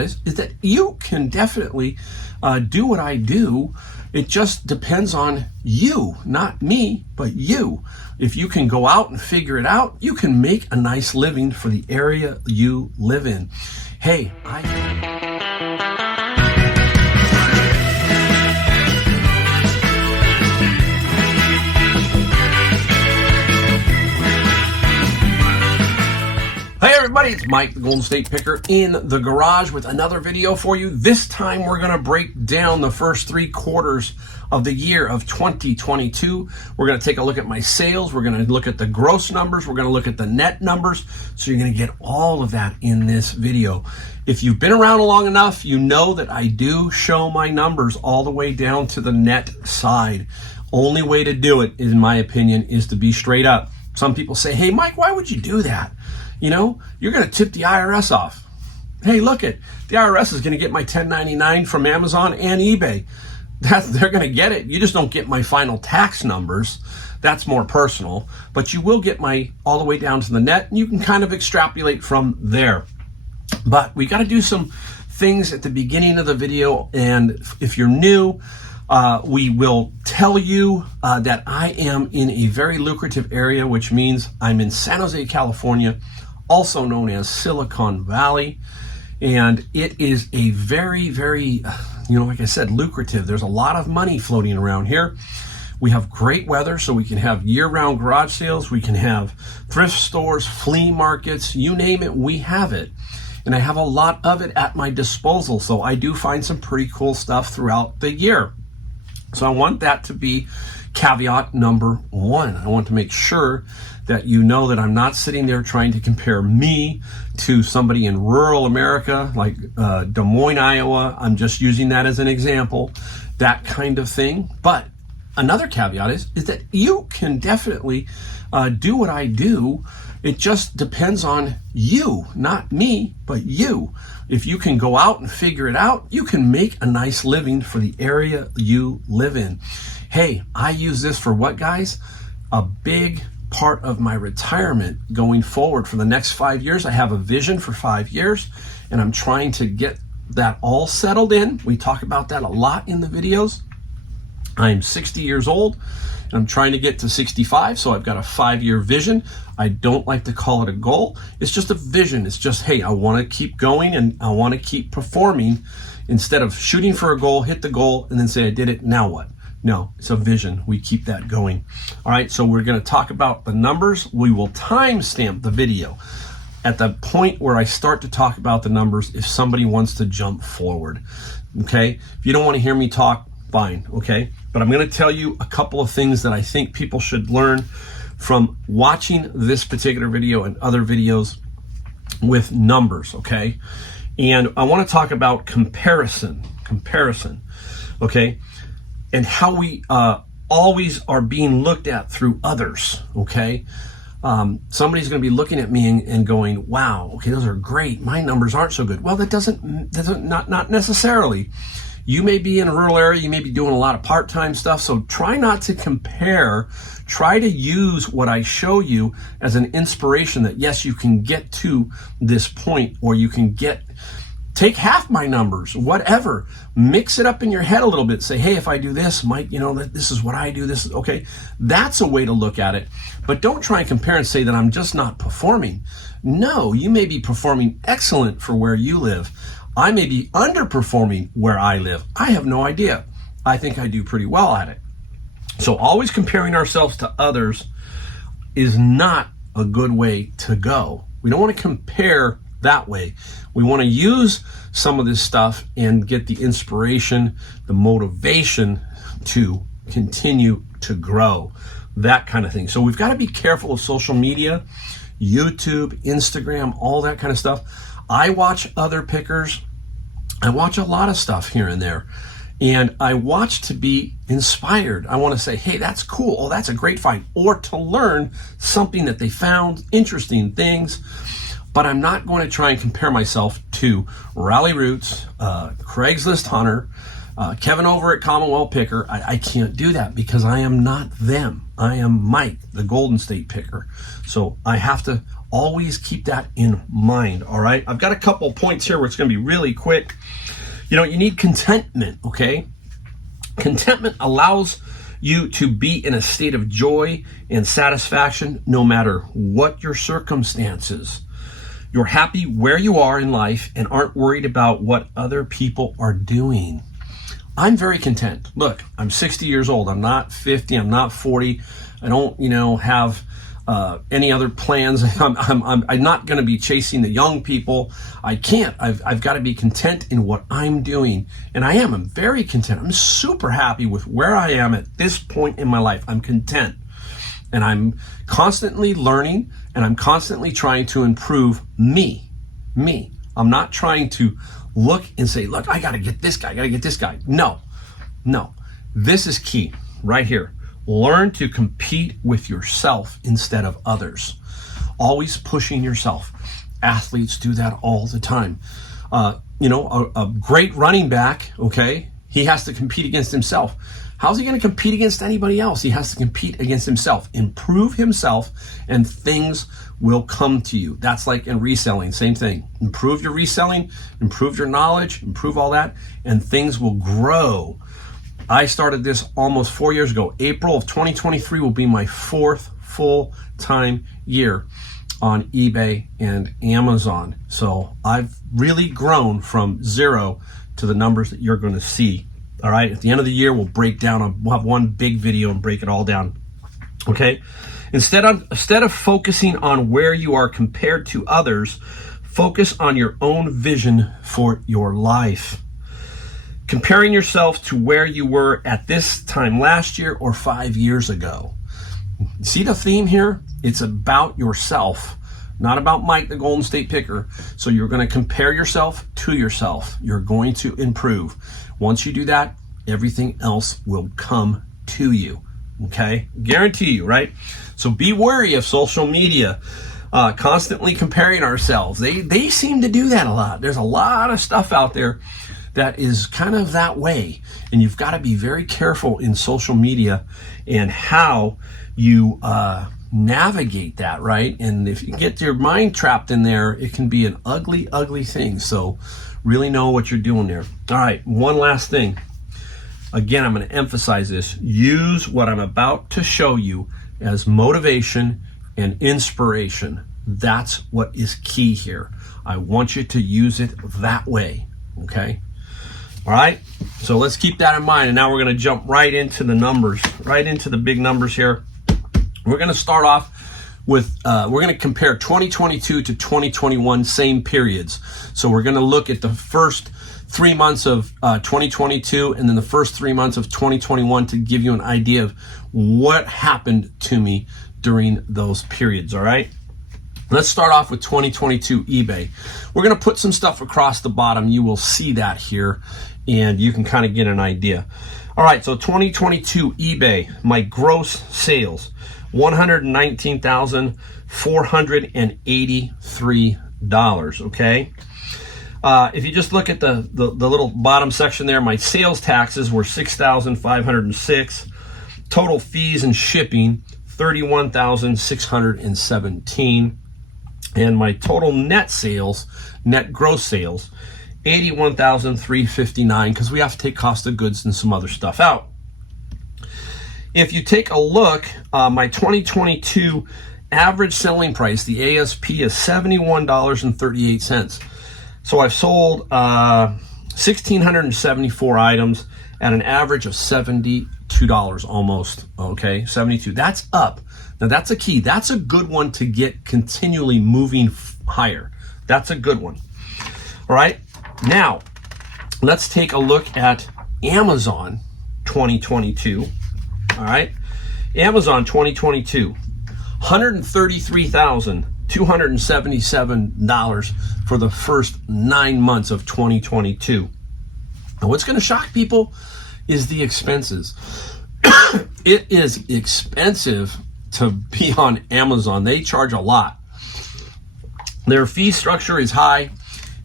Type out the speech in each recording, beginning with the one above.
is that you can definitely do what I do. It just depends on you, not me, but you. If you can go out and figure it out, you can make a nice living for the area you live in. Hey, Hey everybody, it's Mike, the Golden State Picker, in the garage with another video for you. This time we're going to break down the first 3 quarters of the year of 2022. We're going to take a look at my sales. We're going to look at the gross numbers. We're going to look at the net numbers. So you're going to get all of that in this video. If you've been around long enough, you know that I do show my numbers all the way down to the net side. Only way to do it, in my opinion, is to be straight up. Some people say, hey Mike, why would you do that? You know, you're going to tip the IRS off. Hey, look it, the IRS is going to get my 1099 from Amazon and eBay. They're going to get it. You just don't get my final tax numbers. That's more personal, but you will get my all the way down to the net, and you can kind of extrapolate from there. But we got to do some things at the beginning of the video, and if you're new, we will tell you that I am in a very lucrative area, which means I'm in San Jose, California, also known as Silicon Valley. And it is a very, very, like I said, lucrative. There's a lot of money floating around here. We have great weather, so we can have year-round garage sales. We can have thrift stores, flea markets, you name it, we have it. And I have a lot of it at my disposal. So I do find some pretty cool stuff throughout the year. So I want that to be caveat number 1. I want to make sure that you know that I'm not sitting there trying to compare me to somebody in rural America like Des Moines, Iowa. I'm just using that as an example, that kind of thing. But another caveat is that you can definitely do what I do. It just depends on you, not me, but you. If you can go out and figure it out, you can make a nice living for the area you live in. Hey, I use this for what, guys? A big part of my retirement going forward for the next 5 years. I have a vision for 5 years, and I'm trying to get that all settled in. We talk about that a lot in the videos. I'm 60 years old, and I'm trying to get to 65, so I've got a 5-year vision. I don't like to call it a goal. It's just a vision. It's just, hey, I want to keep going, and I want to keep performing instead of shooting for a goal, hit the goal, and then say, I did it, now what? No, it's a vision. We keep that going. All right, so we're going to talk about the numbers. We will timestamp the video at the point where I start to talk about the numbers if somebody wants to jump forward. Okay? If you don't want to hear me talk, fine, okay? But I'm going to tell you a couple of things that I think people should learn from watching this particular video and other videos with numbers, okay? And I want to talk about comparison, okay? And how we always are being looked at through others, okay? Somebody's going to be looking at me and going, wow, okay, those are great. My numbers aren't so good. Well, not necessarily. You may be in a rural area, you may be doing a lot of part-time stuff, so try not to compare. Try to use what I show you as an inspiration that, yes, you can get to this point, or you can take half my numbers, whatever. Mix it up in your head a little bit. Say, hey, if I do this, Mike, this is what I do. This is okay. That's a way to look at it. But don't try and compare and say that I'm just not performing. No, you may be performing excellent for where you live. I may be underperforming where I live. I have no idea. I think I do pretty well at it. So always comparing ourselves to others is not a good way to go. We don't want to compare that way. We want to use some of this stuff and get the inspiration, the motivation to continue to grow, that kind of thing. So we've got to be careful of social media, YouTube, Instagram, all that kind of stuff. I watch other pickers. I watch a lot of stuff here and there, and I watch to be inspired. I want to say, hey, that's cool. Oh, that's a great find. Or to learn something that they found, interesting things. But I'm not going to try and compare myself to Rally Roots, Craigslist Hunter, Kevin over at Commonwealth Picker. I can't do that because I am not them. I am Mike, the Golden State Picker. So I have to Always keep that in mind, all right? I've got a couple points here where it's going to be really quick. You know, you need contentment, okay? Contentment allows you to be in a state of joy and satisfaction no matter what your circumstances. You're happy where you are in life and aren't worried about what other people are doing. I'm very content. Look, I'm 60 years old. I'm not 50. I'm not 40. I don't, have any other plans. I'm not going to be chasing the young people. I can't. I've got to be content in what I'm doing. And I am. I'm very content. I'm super happy with where I am at this point in my life. I'm content. And I'm constantly learning, and I'm constantly trying to improve me. I'm not trying to look and say, look, I got to get this guy. I got to get this guy. No. This is key right here. Learn to compete with yourself instead of others. Always pushing yourself. Athletes do that all the time. A great running back, okay, he has to compete against himself. How's he going to compete against anybody else? He has to compete against himself. Improve himself, and things will come to you. That's like in reselling, same thing. Improve your reselling, improve your knowledge, improve all that, and things will grow. I started this almost 4 years ago. April of 2023 will be my 4th full-time year on eBay and Amazon. So I've really grown from 0 to the numbers that you're going to see. All right. At the end of the year, we'll have one big video and break it all down. Okay. Instead of focusing on where you are compared to others, focus on your own vision for your life. Comparing yourself to where you were at this time last year or 5 years ago. See the theme here? It's about yourself, not about Mike, the Golden State Picker. So you're going to compare yourself to yourself. You're going to improve. Once you do that, everything else will come to you. Okay? Guarantee you, right? So be wary of social media. Constantly comparing ourselves. They seem to do that a lot. There's a lot of stuff out there that is kind of that way. And you've got to be very careful in social media and how you navigate that, right? And if you get your mind trapped in there, it can be an ugly, ugly thing. So really know what you're doing there. All right, one last thing. Again, I'm going to emphasize this. Use what I'm about to show you as motivation and inspiration. That's what is key here. I want you to use it that way, okay? All right, so let's keep that in mind. And now we're going to jump right into the numbers, right into the big numbers here. We're going to start off with, we're going to compare 2022 to 2021, same periods. So we're going to look at the first 3 months of 2022 and then the first 3 months of 2021 to give you an idea of what happened to me during those periods, all right? Let's start off with 2022 eBay. We're going to put some stuff across the bottom. You will see that here, and you can kind of get an idea. All right, so 2022 eBay, my gross sales, $119,483, okay? If you just look at the little bottom section there, my sales taxes were $6,506. Total fees and shipping, $31,617. And my total net sales, net gross sales, $81,359, because we have to take cost of goods and some other stuff out. If you take a look, my 2022 average selling price, the ASP, is $71.38. So I've sold 1,674 items at an average of $72 almost, okay? 72, that's up. Now that's a key. That's a good one to get continually moving higher. That's a good one. All right. Now, let's take a look at Amazon 2022. All right. Amazon 2022, $133,277 for the first 9 months of 2022. Now, what's going to shock people is the expenses. It is expensive to be on Amazon. They charge a lot. Their fee structure is high.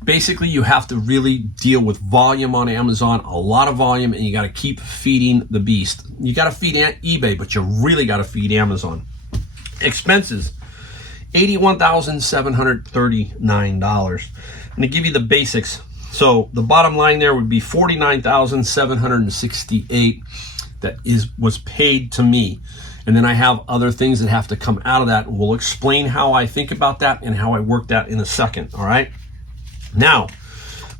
Basically, you have to really deal with volume on Amazon, a lot of volume, and you got to keep feeding the beast. You got to feed eBay, but you really got to feed Amazon. Expenses. $81,739. And to give you the basics, so the bottom line there would be $49,768 that was paid to me. And then I have other things that have to come out of that. We'll explain how I think about that and how I work that in a second, all right? Now,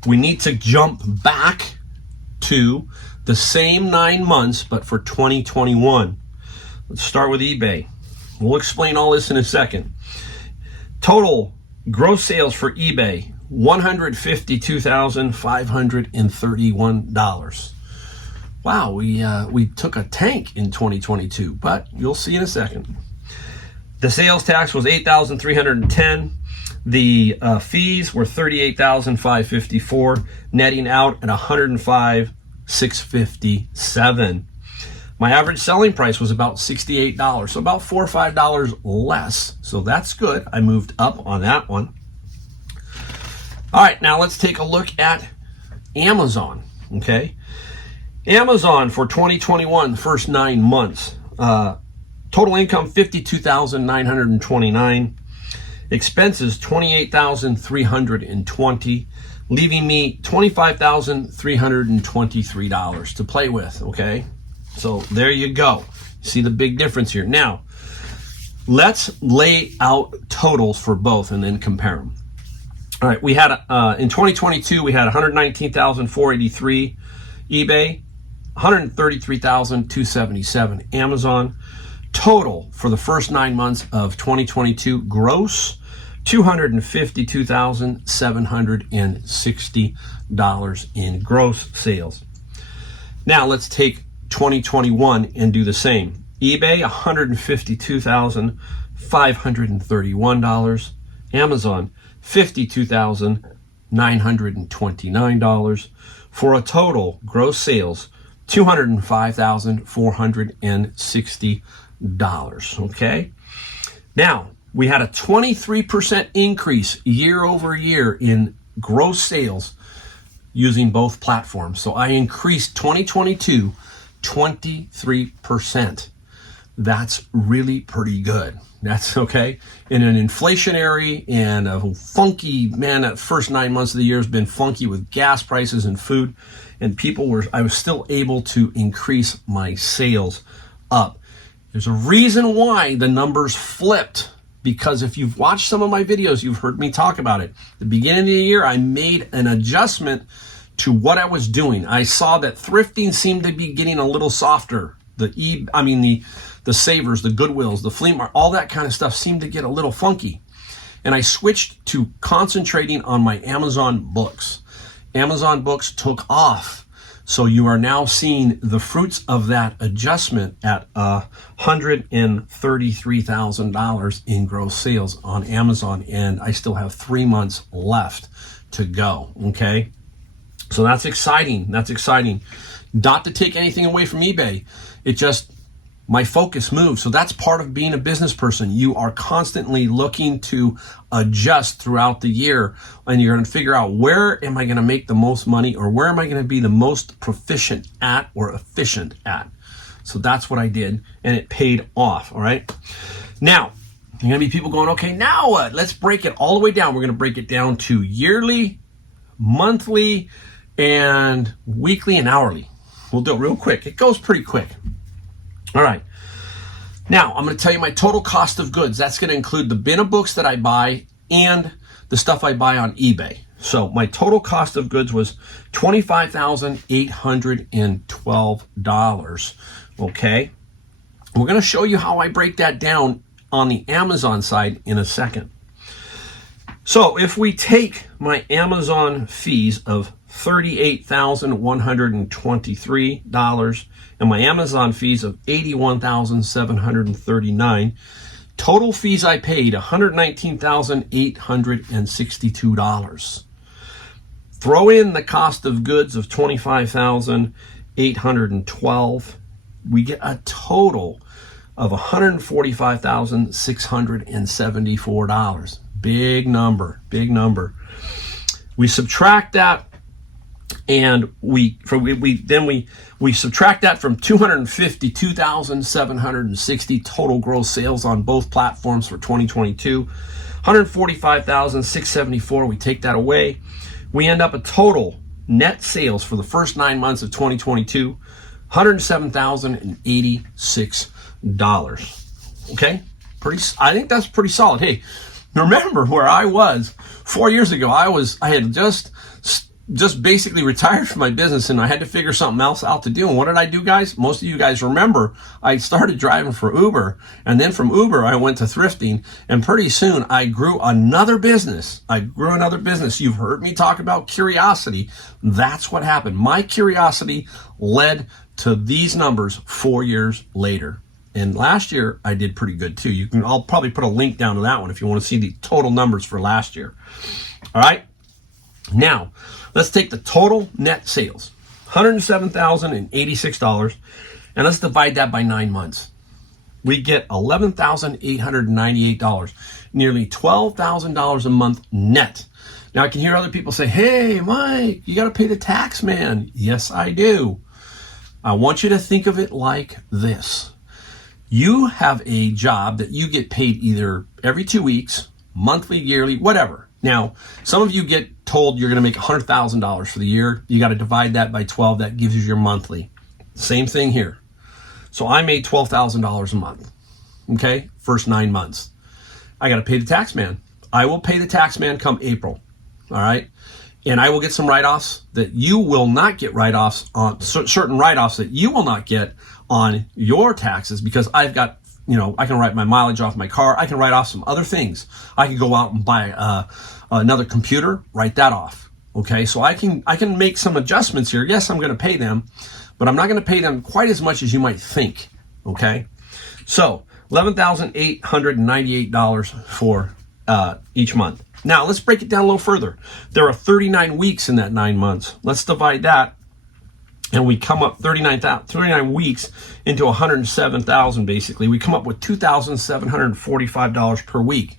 we need to jump back to the same 9 months, but for 2021. Let's start with eBay. We'll explain all this in a second. Total gross sales for eBay, $152,531. Wow, we took a tank in 2022, but you'll see in a second. The sales tax was $8,310. The fees were $38,554, netting out at $105,657. My average selling price was about $68, so about $4 or $5 less. So that's good. I moved up on that one. All right, now let's take a look at Amazon, okay? Amazon for 2021, the first 9 months. Total income, $52,929. Expenses, $28,320, leaving me $25,323 to play with, okay? So there you go. See the big difference here. Now, let's lay out totals for both and then compare them. All right, we had, in 2022, we had $119,483 eBay, $133,277 Amazon. Total for the first 9 months of 2022, gross, $252,760 in gross sales. Now let's take 2021 and do the same. eBay, $152,531. Amazon, $52,929 for a total gross sales $205,460. Okay. Now we had a 23% increase year over year in gross sales using both platforms. So I increased 2022 23%. That's really pretty good. That's okay. In an inflationary and a funky, man, that first 9 months of the year has been funky with gas prices and food, and I was still able to increase my sales up. There's a reason why the numbers flipped, because if you've watched some of my videos, you've heard me talk about it. At the beginning of the year, I made an adjustment to what I was doing. I saw that thrifting seemed to be getting a little softer. The Savers, the Goodwills, the Flea Market, all that kind of stuff seemed to get a little funky. And I switched to concentrating on my Amazon books. Amazon books took off. So you are now seeing the fruits of that adjustment at $133,000 in gross sales on Amazon. And I still have 3 months left to go. Okay. So that's exciting. That's exciting. Not to take anything away from eBay. It just, my focus moves. So that's part of being a business person. You are constantly looking to adjust throughout the year, and you're going to figure out, where am I going to make the most money, or where am I going to be the most proficient at or efficient at? So that's what I did, and it paid off. All right. Now, there are going to be people going, okay, now what? Let's break it all the way down. We're going to break it down to yearly, monthly, and weekly and hourly. We'll do it real quick. It goes pretty quick. All right. Now, I'm going to tell you my total cost of goods. That's going to include the bin of books that I buy and the stuff I buy on eBay. So my total cost of goods was $25,812. Okay. We're going to show you how I break that down on the Amazon side in a second. So if we take my Amazon fees of $38,123 and my Amazon fees of $81,739, total fees I paid $119,862. Throw in the cost of goods of $25,812. We get a total of $145,674. Big number, big number. We subtract that And we subtract that from 252,760 total gross sales on both platforms for 2022. 145,674. We take that away. We end up a total net sales for the first 9 months of 2022, $107,086. Okay, I think that's pretty solid. Hey, remember where I was 4 years ago? I had just basically retired from my business, and I had to figure something else out to do. And what did I do, guys? Most of you guys remember I started driving for Uber, and then from Uber I went to thrifting, and pretty soon I grew another business. You've heard me talk about curiosity. That's what happened. My curiosity led to these numbers 4 years later. And last year I did pretty good too. I'll probably put a link down to that one if you want to see the total numbers for last year. All right. Now, let's take the total net sales, $107,086, and let's divide that by 9 months. We get $11,898, nearly $12,000 a month net. Now, I can hear other people say, hey, Mike, you got to pay the tax man. Yes, I do. I want you to think of it like this. You have a job that you get paid either every 2 weeks, monthly, yearly, whatever. Now, some of you get told you're going to make $100,000 for the year. You got to divide that by 12. That gives you your monthly. Same thing here. So I made $12,000 a month. Okay, first 9 months. I got to pay the tax man. I will pay the tax man come April. All right, and I will get some write-offs that you will not get write-offs on, certain write-offs that you will not get on your taxes, because I've got, I can write my mileage off my car. I can write off some other things. I can go out and buy another computer, write that off. Okay, so I can make some adjustments here. Yes, I'm going to pay them, but I'm not going to pay them quite as much as you might think. Okay, so $11,898 for each month. Now let's break it down a little further. There are 39 weeks in that 9 months. Let's divide that, and we come up 39 weeks into 107,000. Basically, we come up with $2,745 per week.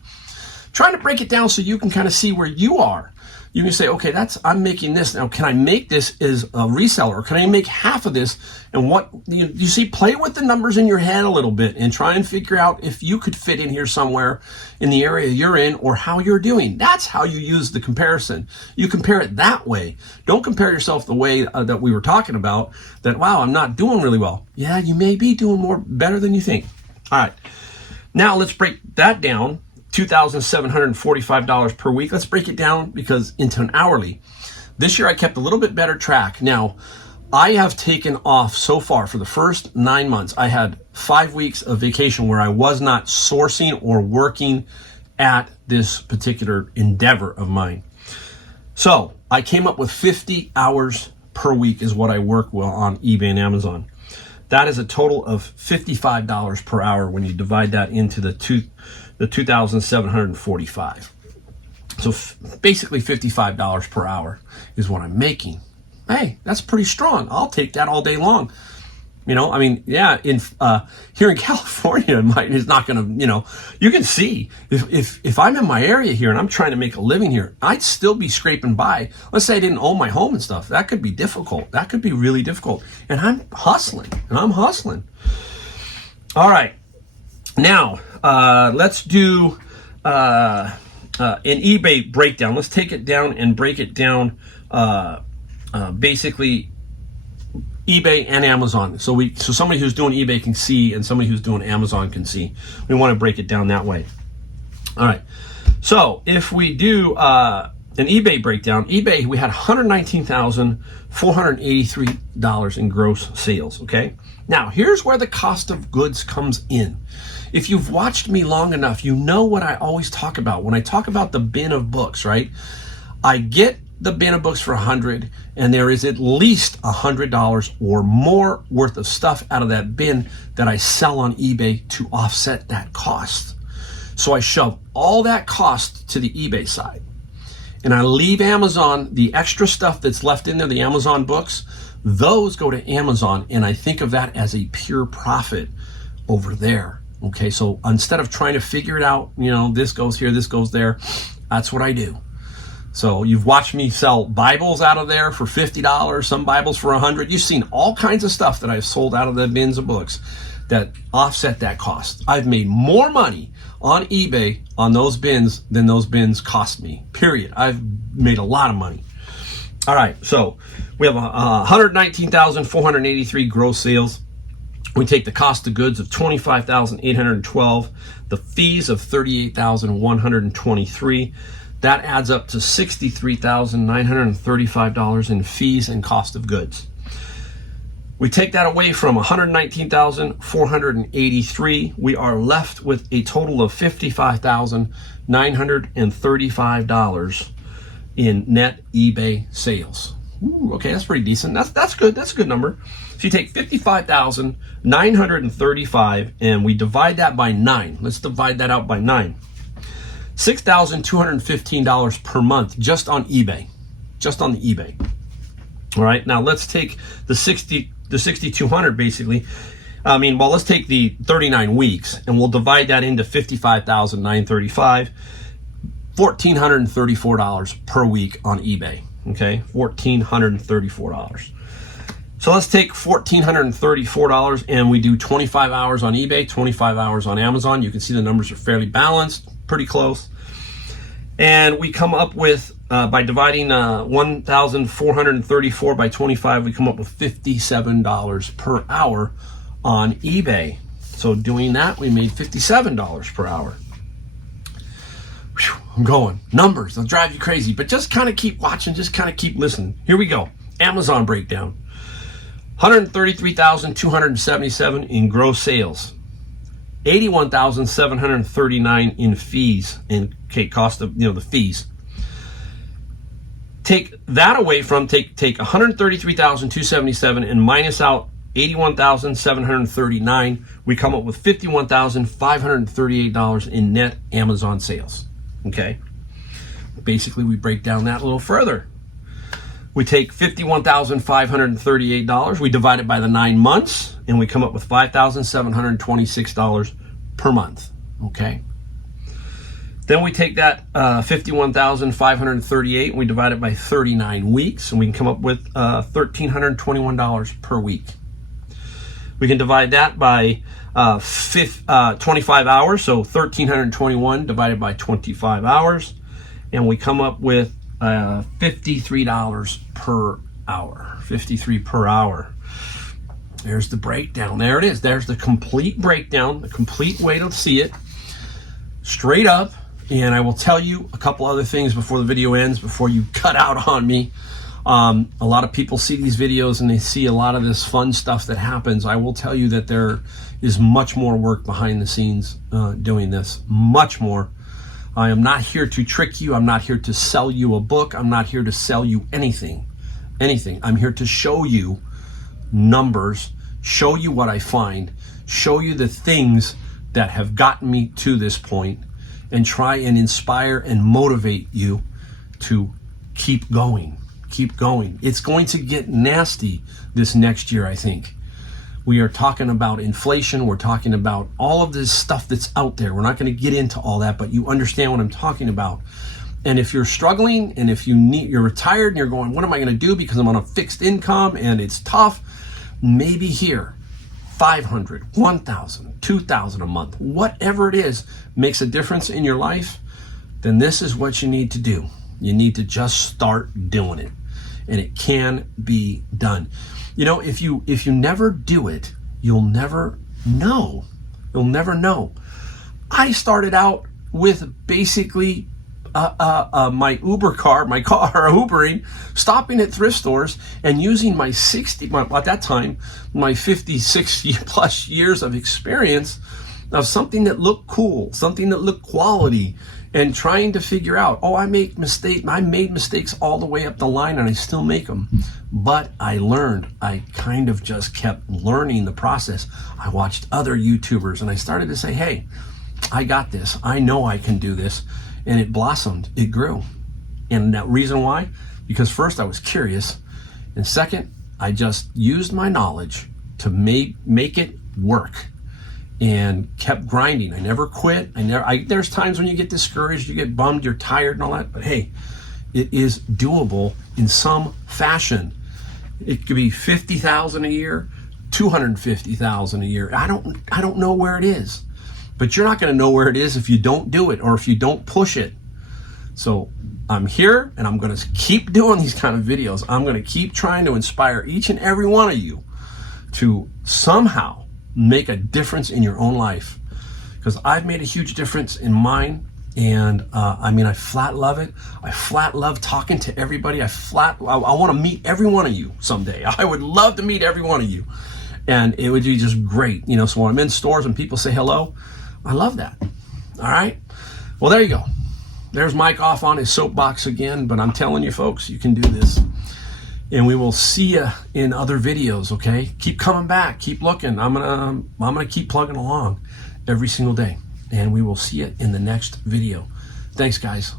Trying to break it down so you can kind of see where you are. You can say, okay, I'm making this. Now, can I make this as a reseller? Or can I make half of this? And you see, play with the numbers in your head a little bit and try and figure out if you could fit in here somewhere in the area you're in or how you're doing. That's how you use the comparison. You compare it that way. Don't compare yourself the way that we were talking about, that, wow, I'm not doing really well. Yeah, you may be doing better than you think. All right. Now let's break that down. $2,745 per week. Let's break it down into an hourly. This year I kept a little bit better track. Now, I have taken off so far for the first 9 months. I had 5 weeks of vacation where I was not sourcing or working at this particular endeavor of mine. So I came up with 50 hours per week is what I work well on eBay and Amazon. That is a total of $55 per hour when you divide that into the 2,745. So basically $55 per hour is what I'm making. Hey, that's pretty strong. I'll take that all day long. Yeah, here in California, it's not going to, you can see if I'm in my area here and I'm trying to make a living here, I'd still be scraping by. Let's say I didn't own my home and stuff. That could be difficult. That could be really difficult. And I'm hustling. All right. Now, let's do an eBay breakdown. Let's take it down and break it down, basically eBay and Amazon. So somebody who's doing eBay can see, and somebody who's doing Amazon can see. We want to break it down that way. All right. So if we do an eBay breakdown, eBay, we had $119,483 in gross sales. Okay. Now here's where the cost of goods comes in. If you've watched me long enough, you know what I always talk about. When I talk about the bin of books, right? I get the bin of books for $100, and there is at least $100 or more worth of stuff out of that bin that I sell on eBay to offset that cost. So I shove all that cost to the eBay side, and I leave Amazon, the extra stuff that's left in there, the Amazon books, those go to Amazon, and I think of that as a pure profit over there. Okay, so instead of trying to figure it out, this goes here, this goes there, that's what I do. So you've watched me sell Bibles out of there for $50, some Bibles for $100. You've seen all kinds of stuff that I've sold out of the bins of books that offset that cost. I've made more money on eBay on those bins than those bins cost me, period. I've made a lot of money. All right, so we have 119,483 gross sales. We take the cost of goods of $25,812, the fees of $38,123. That adds up to $63,935 in fees and cost of goods. We take that away from 119,483. We are left with a total of $55,935 in net eBay sales. Ooh, okay, that's pretty decent. That's good. That's a good number. So you take 55,935 and we divide that by 9. Let's divide that out by 9. $6,215 per month just on eBay. Just on the eBay. All right, now let's take the 6,200 basically. Let's take the 39 weeks and we'll divide that into 55,935. $1,434 per week on eBay. Okay, $1,434. So let's take $1,434 and we do 25 hours on eBay, 25 hours on Amazon. You can see the numbers are fairly balanced, pretty close. And we come up with, by dividing 1,434 by 25, we come up with $57 per hour on eBay. So doing that, we made $57 per hour. Whew, I'm going. Numbers, they'll drive you crazy, but just kind of keep watching, just kind of keep listening. Here we go. Amazon breakdown. 133,277 in gross sales. 81,739 in fees, in cost of the fees. Take that away from take 133,277 and minus out 81,739. We come up with $51,538 in net Amazon sales. Okay. Basically, we break down that a little further. We take $51,538, we divide it by the 9 months, and we come up with $5,726 per month, okay? Then we take that $51,538 and we divide it by 39 weeks, and we can come up with $1,321 per week. We can divide that by 25 hours, so 1,321 divided by 25 hours, and we come up with $53 per hour. 53 per hour. There's the breakdown. There it is. There's the complete breakdown, the complete way to see it, straight up. And I will tell you a couple other things before the video ends, before you cut out on me. A lot of people see these videos and they see a lot of this fun stuff that happens. I will tell you that there is much more work behind the scenes doing this. Much more. I am not here to trick you. I'm not here to sell you a book. I'm not here to sell you anything. I'm here to show you numbers, show you what I find, show you the things that have gotten me to this point, and try and inspire and motivate you to keep going. Keep going. It's going to get nasty this next year, I think. We are talking about inflation. We're talking about all of this stuff that's out there. We're not going to get into all that, but you understand what I'm talking about. And if you're struggling and if you're retired and you're going, what am I going to do because I'm on a fixed income and it's tough? Maybe here, $500, $1,000, $2,000 a month, whatever it is, makes a difference in your life, then this is what you need to do. You need to just start doing it. And it can be done. You know, if you never do it, you'll never know. You'll never know. I started out with basically my Uber car, Ubering, stopping at thrift stores and using at that time, my 56 plus years of experience of something that looked cool, something that looked quality, and trying to figure out, I made mistakes all the way up the line and I still make them. But I learned. I kind of just kept learning the process. I watched other YouTubers and I started to say, hey, I got this. I know I can do this. And it blossomed. It grew. And that reason why? Because first I was curious. And second, I just used my knowledge to make it work. And kept grinding. I never quit. There's times when you get discouraged, you get bummed, you're tired and all that. But hey, It is doable in some fashion. It could be 50,000 a year, 250,000 a year. I don't know where it is, but you're not going to know where it is if you don't do it or if you don't push it. So I'm here and I'm going to keep doing these kind of videos. I'm going to keep trying to inspire each and every one of you to somehow make a difference in your own life, because I've made a huge difference in mine. And I flat love it. I flat love talking to everybody. I want to meet every one of you someday. I would love to meet every one of you. And it would be just great. So when I'm in stores and people say hello, I love that. All right. Well, there you go. There's Mike off on his soapbox again, but I'm telling you folks, you can do this. And we will see you in other videos, okay? Keep coming back, keep looking. I'm gonna keep plugging along every single day. And we will see you in the next video. Thanks, guys.